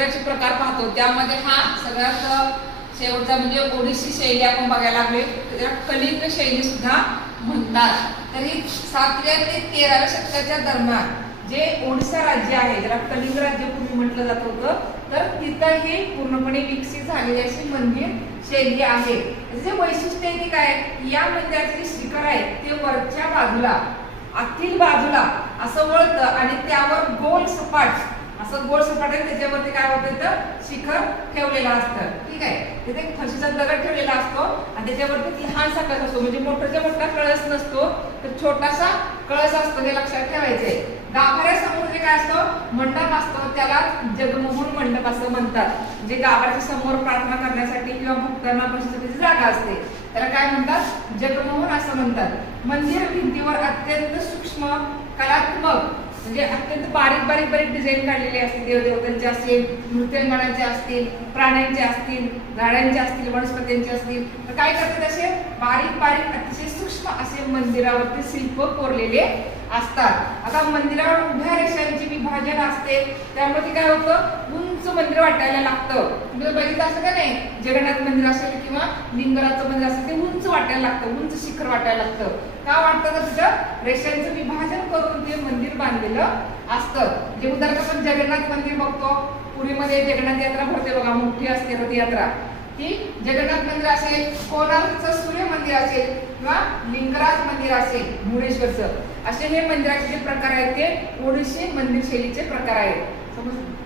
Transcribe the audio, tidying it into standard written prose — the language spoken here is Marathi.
मंदिराचे प्रकार पाहतो त्यामध्ये हा सगळ्यात शेवटचा म्हणजे ओडिसी शैली आपण बघायला लागले, त्याला कलिंग शैली सुद्धा म्हणतात. तरी 7व्या ते 13व्या शतकाच्या दरम्यान जे ओडिशा राज्य आहे, ज्याला कलिंग राज्य पूर्वी म्हटलं जात होतं, तर तिथं ही पूर्णपणे विकसित झालेली अशी मंदिर शैली आहे. त्याचे वैशिष्ट्य आहे की काय, या मंदिराचे जे शिखर आहे ते वरच्या बाजूला आतील बाजूला असं वळतं आणि त्यावर गोल सपाट असं गोल सपाट आहे, त्याच्यावरती काय होतं तर शिखर ठेवलेलं असतं. ठीक आहे, तिथे फरशीचा दगड ठेवलेला असतो आणि त्याच्यावरती लहानसा कळस असतो, म्हणजे मोठाच्या मोठा कळस नसतो तर छोटासा कळस असतो, हे लक्षात ठेवायचंय. गाभाऱ्यासमोर जे काय असतं मंडप असतो त्याला जगमोहन मंडप असं म्हणतात. जे गाभाऱ्याच्या समोर प्रार्थना करण्यासाठी किंवा भक्तांना बसण्यासाठी जागा असते त्याला काय म्हणतात, जगमोहन असं म्हणतात. मंदिर भिंतीवर अत्यंत सूक्ष्म कलात्मक म्हणजे अत्यंत बारीक बारीक बारीक डिझाईन काढलेले असतील, देवदेवतांचे असतील, नृत्यांगणाचे असतील, प्राण्यांचे असतील, झाडांचे असतील, वनस्पतींचे असतील, तर काय करतात असे बारीक बारीक अतिशय सूक्ष्म असे मंदिरावरती शिल्प कोरलेले असतात. आता मंदिरावर उभ्या रेषांची विभाजन असते त्यामुळे ते काय होतं, उंच मंदिर वाटायला लागतं. तुम्ही बघितलं असं का नाही, जगन्नाथ मंदिर असेल किंवा लिंगराजचं मंदिर असेल ते उंच वाटायला लागतं, उंच शिखर वाटायला लागतं. का वाटतं तर तिथं रेषांचं विभाजन करून ते मंदिर बांधलेलं असतं. जे उदाहरण आपण जगन्नाथ मंदिर बघतो, पुरीमध्ये जगन्नाथ यात्रा भरते बघा, मोठी असते रथयात्रा, ती जगन्नाथ मंदिर असेल, कोणार्कचं सूर्य मंदिर असेल किंवा लिंगराज मंदिर असेल मुरुडेश्वरचं, असे हे मंदिराचे जे प्रकार आहेत ते ओडिसी मंदिर शैलीचे प्रकार आहेत. समजलं?